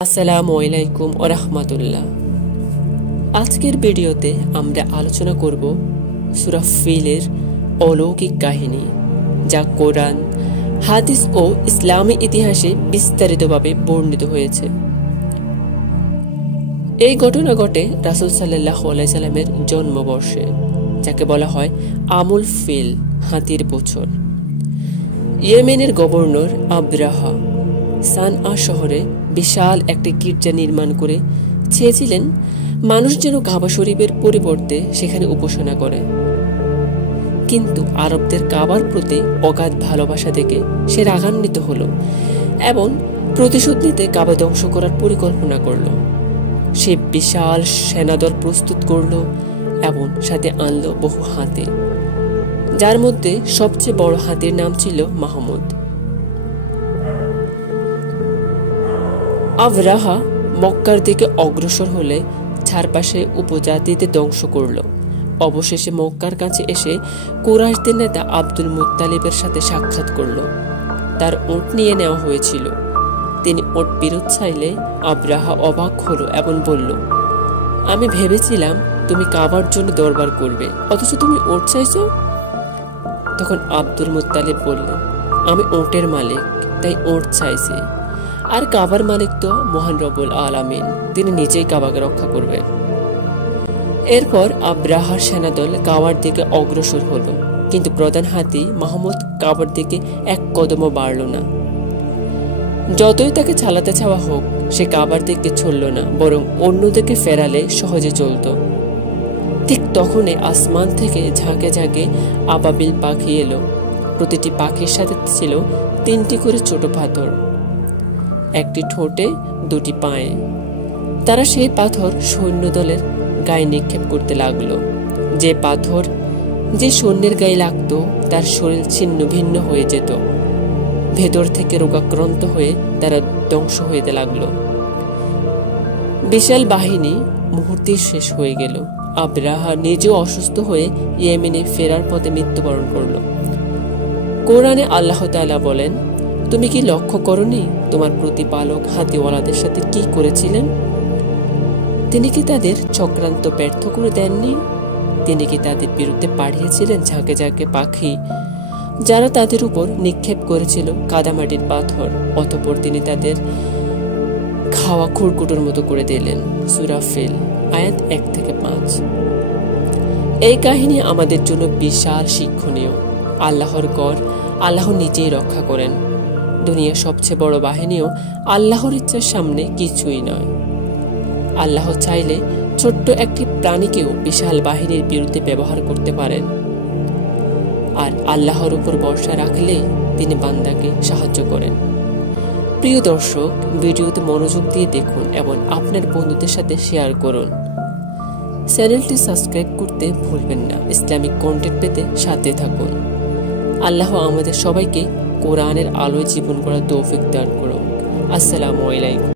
আসসালামু আলাইকুম ওয়া রাহমাতুল্লাহ। আজকের ভিডিওতে আমরা আলোচনা করব সূরা ফিলের অলৌকিক কাহিনী, যা কোরআন, হাদিস ও ইসলামী ইতিহাসে বিস্তারিতভাবে বর্ণিত হয়েছে। এই ঘটনা ঘটে রাসূল সাল্লাল্লাহু আলাইহি সাল্লামের জন্মবর্ষে, যাকে বলা হয় আমুল ফিল, হাতির বছর। ইয়েমেনের গভর্নর আবরাহা সানআ শহরে বিশাল একটি গির্জা নির্মাণ করে চেয়েছিলেন মানুষ যেন কাবা শরীফের পরিবর্তে সেখানে উপাসনা করে। কিন্তু আরবদের কাবার প্রতি অগাধ ভালোবাসা দেখে সে রাগান্বিত হলো এবং প্রতিশোধ নিতে কাবা ধ্বংস করার পরিকল্পনা করল। সে বিশাল সেনাদল প্রস্তুত করল এবং সাথে আনলো বহু হাতি, যার মধ্যে সবচেয়ে বড় হাতির নাম ছিল মাহমুদ। আবরাহা মক্কার দিকে অগ্রসর হলে চারপাশে উপজাতিদের ধ্বংস করল। অবশেষে মক্কার কাছে এসে কুরাইশদের নেতা আব্দুল মুত্তালিবের সাথে সাক্ষাৎ করল। তার উট নিয়ে নেওয়া হয়েছিল। তিনি উট ফেরত চাইলে আবরাহা অবাক হলো এবং বলল, আমি ভেবেছিলাম তুমি কাবার জন্য দরবার করবে, অথচ তুমি উট চাইছো। তখন আব্দুল মুত্তালিব বললেন, আমি উটের মালিক, তাই উট চাইছি, আর কাবার মালিক তো মহান রব্বুল আলামিন, তিনি নিজেই কাবাকে রক্ষা করবেন। এরপর আবরাহার সেনাদল কাবার দিকে অগ্রসর হলো, কিন্তু প্রধান হাতি মাহমুদ কাবার দিকে এক কদমও বাড়ল না। যতই তাকে চালাতে চাওয়া হোক, সে কাবার দিকে চলল না, বরং অন্যদিকে ফেরালে সহজে চলত। ঠিক তখনই আসমান থেকে ঝাঁকে ঝাঁকে আবাবিল পাখি এলো। প্রতিটি পাখির সাথে ছিল 3টি করে ছোট পাথর, একটি ঠোঁটে, 2টি পায়ে। তারা সেই পাথর সৈন্যদলের গায়ে নিক্ষেপ করতে লাগলো। যে পাথর যে সৈন্যের গায়ে লাগতো, তার শরীর ছিন্ন ভিন্ন হয়ে যেত। ভেতর থেকে রোগাক্রান্ত হয়ে তারা ধ্বংস হইতে লাগলো। বিশাল বাহিনী মুহূর্তেই শেষ হয়ে গেল। আবরাহা নিজেও অসুস্থ হয়ে ইয়েমেনে ফেরার পথে মৃত্যুবরণ করল। কোরআনে আল্লাহ তাআলা বলেন, তুমি কি লক্ষ্য করনি তোমার প্রতিপালক হাতিওয়ালাদের সাথে কি করেছিলেন? তিনি কি তাদের চক্রান্ত ব্যর্থ করে দেননি? তিনি কি তাদের বিরুদ্ধে পাঠিয়েছিলেন ঝাঁকে ঝাঁকে পাখি, যারা তাদের উপর নিক্ষেপ করেছিল কাদামাটির পাথর? অতঃপর তিনি তাদের খাওয়া খুরকুটোর মতো করে দিলেন। সূরা ফিল, আয়াত 1 থেকে 5। এই কাহিনী আমাদের জন্য বিশাল শিক্ষণীয়। আল্লাহর গড় আল্লাহ নিজেই রক্ষা করেন। দুনিয়ার সবচেয়ে বড় বাহিনীও আল্লাহর ইচ্ছার সামনে কিছুই নয়। আল্লাহ চাইলে ছোট্ট একটি প্রাণীকেও বিশাল বাহিনীর বিরুদ্ধে ব্যবহার করতে পারেন। আর আল্লাহর উপর ভরসা রাখলেই তিনি বান্দাকে সাহায্য করেন। প্রিয় দর্শক, ভিডিওতে মনোযোগ দিয়ে দেখুন এবং আপনার বন্ধুদের সাথে শেয়ার করুন। চ্যানেলটি সাবস্ক্রাইব করতে ভুলবেন না। ইসলামিক কন্টেন্ট পেতে সাথে থাকুন। আল্লাহ আমাদের সবাইকে কোরআনের আলোয় জীবন গড়ার তৌফিক দান করুন। আসসালামু আলাইকুম।